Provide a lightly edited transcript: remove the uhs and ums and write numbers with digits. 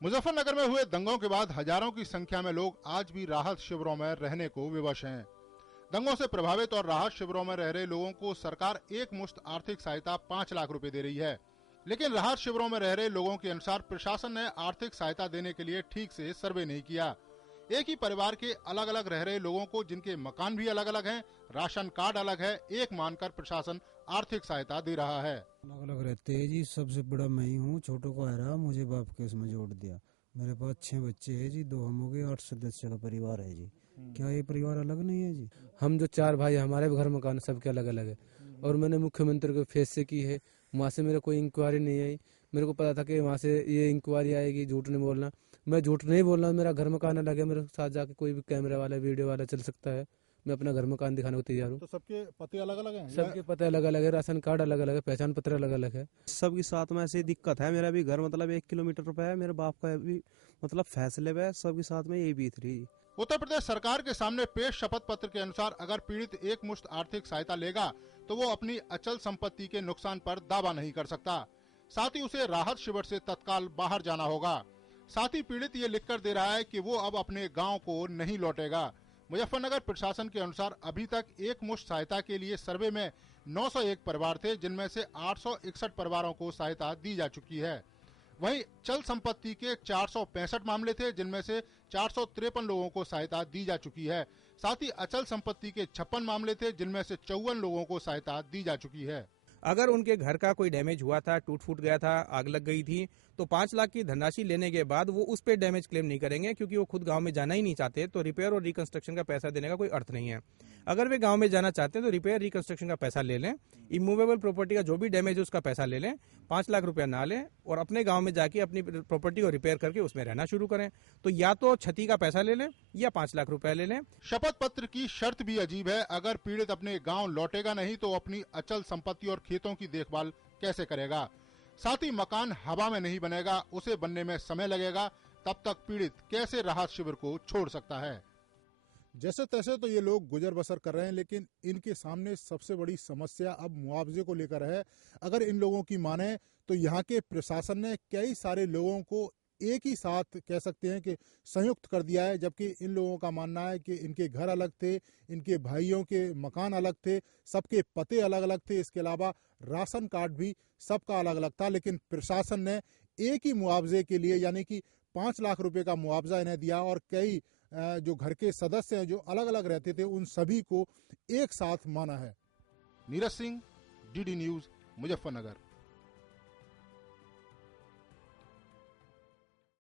मुजफ्फरनगर में हुए दंगों के बाद हजारों की संख्या में लोग आज भी राहत शिविरों में रहने को विवश हैं। दंगों से प्रभावित और राहत शिविरों में रह रहे लोगों को सरकार एक मुश्त आर्थिक सहायता 5 लाख रुपए दे रही है, लेकिन राहत शिविरों में रह रहे लोगों के अनुसार प्रशासन ने आर्थिक सहायता देने के लिए ठीक से सर्वे नहीं किया। एक ही परिवार के अलग अलग रह रहे लोगों को, जिनके मकान भी अलग अलग हैं, राशन कार्ड अलग है, एक मानकर प्रशासन आर्थिक सहायता दे रहा है। अलग अलग रहते हैं जी। सबसे बड़ा मैं ही हूँ, छोटों को हरा मुझे बाप के उसमें जोड़ दिया। मेरे पास 6 बच्चे हैं जी, 2 हम हो गए, 8 सदस्य का परिवार है जी। क्या ये परिवार अलग नहीं है जी? हम जो 4 भाई, हमारे घर मकान सबके अलग अलग है। और मैंने मुख्यमंत्री को फेस से की है, वहाँ से मेरे कोई इंक्वायरी नहीं आई। मेरे को पता था कि वहाँ से ये इंक्वायरी आएगी, झूठ नहीं बोलना। मैं झूठ नहीं बोल रहा, मेरा घर मकान अलग है। मेरे साथ जाके कोई भी कैमरे वाला, वीडियो वाला चल सकता है। मैं अपना घर मकान दिखाने को तैयार हूँ। तो सबके पते अलग अलग हैं? सबके पते अलग अलग है, राशन कार्ड अलग अलग है, पहचान पत्र अलग अलग है। सबके साथ में ऐसी दिक्कत है। मेरा भी घर मतलब 1 किलोमीटर पे है, मेरे बाप का भी मतलब फैसले पे है। सबके साथ में यही बीत रही। उत्तर प्रदेश सरकार के सामने पेश शपथ पत्र के अनुसार अगर पीड़ित एक मुश्त आर्थिक सहायता लेगा तो वो अपनी अचल संपत्ति के नुकसान पर दावा नहीं कर सकता। साथ ही उसे राहत शिविर से तत्काल बाहर जाना होगा। साथ ही पीड़ित ये लिखकर दे रहा है कि वो अब अपने गांव को नहीं लौटेगा। मुजफ्फरनगर प्रशासन के अनुसार अभी तक एक मुश्त सहायता के लिए सर्वे में 901 परिवार थे, जिनमें से 861 परिवारों को सहायता दी जा चुकी है। वहीं चल संपत्ति के 465 मामले थे, जिनमें से 453 लोगों को सहायता दी जा चुकी है। साथ ही अचल संपत्ति के 56 मामले थे, जिनमें से 54 लोगों को सहायता दी जा चुकी है। अगर उनके घर का कोई डैमेज हुआ था, टूट फूट गया था, आग लग गई थी, तो 5 लाख की धनराशि लेने के बाद वो उस पे डैमेज क्लेम नहीं करेंगे, क्योंकि वो खुद गांव में जाना ही नहीं चाहते। तो रिपेयर और रिकंस्ट्रक्शन का पैसा देने का कोई अर्थ नहीं है। अगर वे गांव में जाना चाहते हैं तो रिपेयर रिकंस्ट्रक्शन का पैसा ले लें, इमूवेबल प्रॉपर्टी का जो भी डैमेज है उसका पैसा ले लें, 5 लाख रुपया ना लें और अपने गांव में जाके अपनी प्रॉपर्टी को रिपेयर करके उसमें रहना शुरू करें। तो या तो क्षति का पैसा ले लें या 5 लाख रुपया ले लें। शपथ पत्र की शर्त भी अजीब है। अगर पीड़ित अपने गांव लौटेगा नहीं तो अपनी अचल संपत्ति और खेतों की देखभाल कैसे करेगा? साथ ही मकान हवा में नहीं बनेगा, उसे बनने में समय लगेगा। तब तक पीड़ित कैसे राहत शिविर को छोड़ सकता है? जैसे तैसे तो ये लोग गुजर बसर कर रहे हैं, लेकिन इनके सामने सबसे बड़ी समस्या अब मुआवजे को लेकर है। अगर इन लोगों की माने तो यहाँ के प्रशासन ने कई सारे लोगों को एक ही साथ कह सकते हैं कि संयुक्त कर दिया है, जबकि इन लोगों का मानना है कि इनके घर अलग थे, इनके भाइयों के मकान अलग थे, सबके पते अलग अलग थे। इसके अलावा राशन कार्ड भी सबका अलग अलग था, लेकिन प्रशासन ने एक ही मुआवजे के लिए यानी कि 5 लाख रुपए का मुआवजा इन्हें दिया और कई जो घर के सदस्य हैं जो अलग अलग रहते थे उन सभी को एक साथ माना है। Neeraj Singh, DD news, Muzaffarnagar.